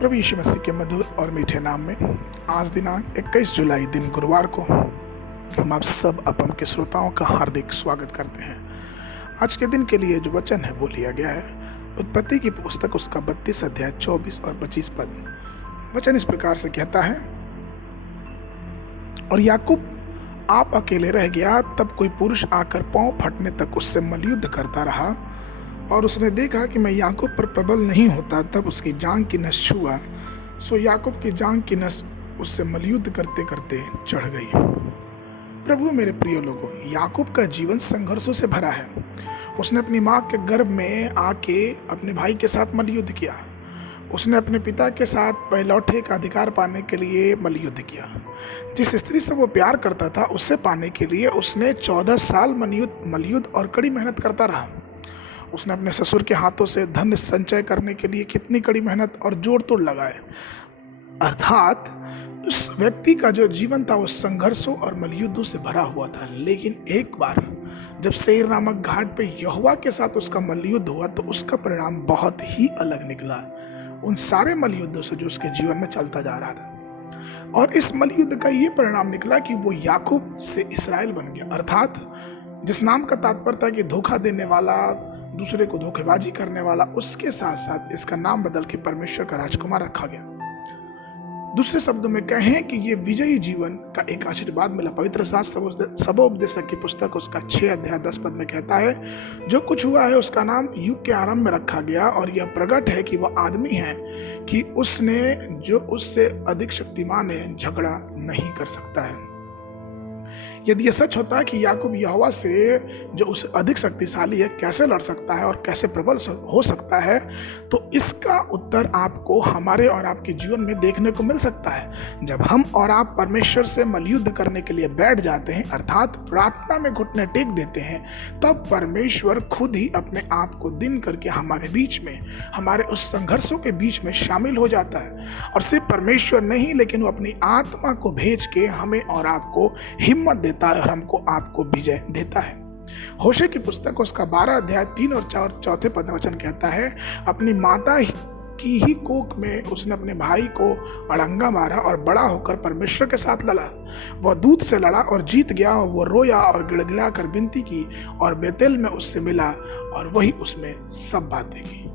प्रभु यीशु मसीह के मधुर और मीठे नाम में आज दिनांक 21 जुलाई दिन गुरुवार को हम आप सब अपम के श्रोताओं का हार्दिक स्वागत करते हैं। आज के दिन के लिए जो वचन है वो लिया गया है उत्पत्ति की पुस्तक उसका 32 अध्याय 24 और 25 पद। वचन इस प्रकार से कहता है, और याकूब आप अकेले रह गया, तब कोई पुरुष आकर पांव फटने तक उससे मल्लयुद्ध करता रहा, और उसने देखा कि मैं याकूब पर प्रबल नहीं होता, तब उसकी जांघ की नस छुआ, सो याकूब की जांघ की नस उससे मल्लयुद्ध करते करते चढ़ गई। प्रभु मेरे प्रिय लोगों, याकूब का जीवन संघर्षों से भरा है। उसने अपनी माँ के गर्भ में आके अपने भाई के साथ मल्लयुद्ध किया। उसने अपने पिता के साथ पहलौठे का अधिकार पाने के लिए मल्लयुद्ध किया। जिस स्त्री से वो प्यार करता था उससे पाने के लिए उसने 14 साल मल्लयुद्ध और कड़ी मेहनत करता रहा। उसने अपने ससुर के हाथों से धन संचय करने के लिए कितनी कड़ी मेहनत और जोड़ तोड़ लगाए। अर्थात उस व्यक्ति का जो जीवन था वो संघर्षों और मल्लयुद्धों से भरा हुआ था। लेकिन एक बार जब सेईर नामक घाट पे यहोवा के साथ उसका मल्लयुद्ध हुआ तो उसका परिणाम बहुत ही अलग निकला उन सारे मल्लयुद्धों से जो उसके जीवन में चलता जा रहा था। और इस मल्लयुद्ध का ये परिणाम निकला कि वो याकूब से इस्राएल बन गया। अर्थात जिस नाम का तात्पर्य था कि धोखा देने वाला, दूसरे को धोखेबाजी करने वाला, उसके साथ साथ इसका नाम बदल के परमेश्वर का राजकुमार रखा गया। दूसरे शब्दों में कहें कि ये विजयी जीवन का एक आशीर्वाद मिला। पवित्र शास्त्र सबोपदेशक की पुस्तक उसका 6 अध्याय 10 पद में कहता है, जो कुछ हुआ है उसका नाम युग के आरंभ में रखा गया, और यह प्रकट है कि वह आदमी है कि उसने जो उससे अधिक शक्तिमान है झगड़ा नहीं कर सकता है। यदि यह सच होता है कि याकूब यहोवा से जो उससे अधिक शक्तिशाली है कैसे लड़ सकता है और कैसे प्रबल हो सकता है, तो इसका उत्तर आपको हमारे और आपके जीवन में देखने को मिल सकता है। जब हम और आप परमेश्वर से मल्लयुद्ध करने के लिए बैठ जाते हैं, अर्थात प्रार्थना में घुटने टेक देते हैं, तब परमेश्वर खुद ही अपने आप को दिन करके हमारे बीच में, हमारे उस संघर्षों के बीच में शामिल हो जाता है। और सिर्फ परमेश्वर नहीं, लेकिन वो अपनी आत्मा को भेज के हमें और आपको हिम्मत देता है और हमको आपको विजय देता है। होशे की पुस्तक उसका 12 अध्याय 3 और 4 पद वचन कहता है, अपनी माता की ही कोख में उसने अपने भाई को अड़ंगा मारा और बड़ा होकर परमेश्वर के साथ लड़ा। वह दूत से लड़ा और जीत गया। वो रोया और गिड़गिड़ा कर विनती की और बेतेल में उससे मिला और वही उसमें सब बातें की।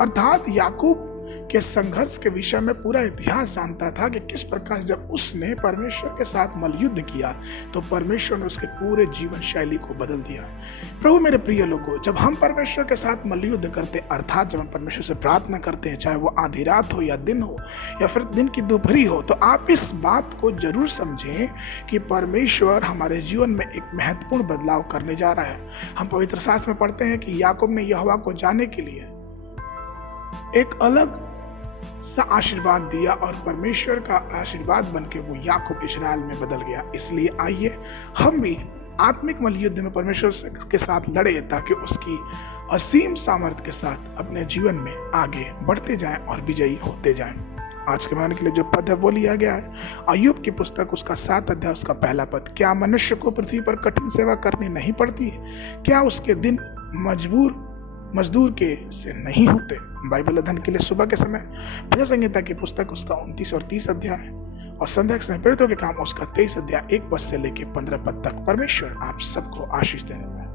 अर्थात याकूब के संघर्ष के विषय में पूरा इतिहास जानता था कि किस प्रकार जब उसने परमेश्वर के साथ मल्लयुद्ध किया तो परमेश्वर ने उसके पूरे जीवन शैली को बदल दिया। प्रभु मेरे प्रिय लोगों, जब हम परमेश्वर के साथ मल्लयुद्ध करते, अर्थात जब हम परमेश्वर से प्रार्थना करते हैं, चाहे वो आधी रात हो या दिन हो या फिर दिन की दोपहरी हो, तो आप इस बात को जरूर समझें कि परमेश्वर हमारे जीवन में एक महत्वपूर्ण बदलाव करने जा रहा है। हम पवित्र शास्त्र में पढ़ते हैं कि याकूब ने यहोवा को जानने के लिए एक अलग सा आशीर्वाद दिया और परमेश्वर का आशीर्वाद बनके वो याकूब इस्राएल में बदल गया। इसलिए आइए हम भी आत्मिक मल्लयुद्ध में परमेश्वर के साथ लड़े, ताकि उसकी असीम सामर्थ्य के साथ अपने जीवन में आगे बढ़ते जाएं और विजयी होते जाएं। आज के मानने के लिए जो पद है वो लिया गया है अय्यूब की पुस्तक उसका 7 अध्याय उसका पहला पद। क्या मनुष्य को पृथ्वी पर कठिन सेवा करनी नहीं पड़ती है? क्या उसके दिन मजदूर के से नहीं होते? बाइबल अध्ययन के लिए सुबह के समय भजन संहिता की पुस्तक उसका 29 और 30 अध्याय और संध्या के समय पीड़ितों के काम उसका 23 अध्याय 1 पद से लेकर 15 पद तक। परमेश्वर आप सबको आशीष देने पाए।